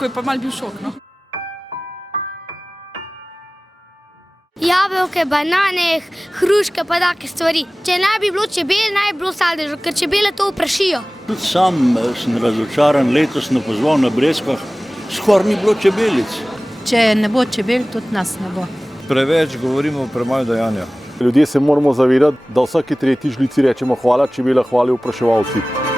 začetku je pa malo bil šok, no. Jabolke, banane, hruške pa take stvari. Če ne bi bilo čebel, ne bi bilo sadežev, ker čebele to oprašijo. Tudi sam sem razočaran, letos na pozval na Breskah, skoraj ni bilo čebelic. Če ne bo čebel, tudi nas ne bo. Preveč govorimo, premalo dejanja. Ljudje se moramo zavedati, da vsaki tretji žlici rečemo hvala čebela, hvala opraševalci.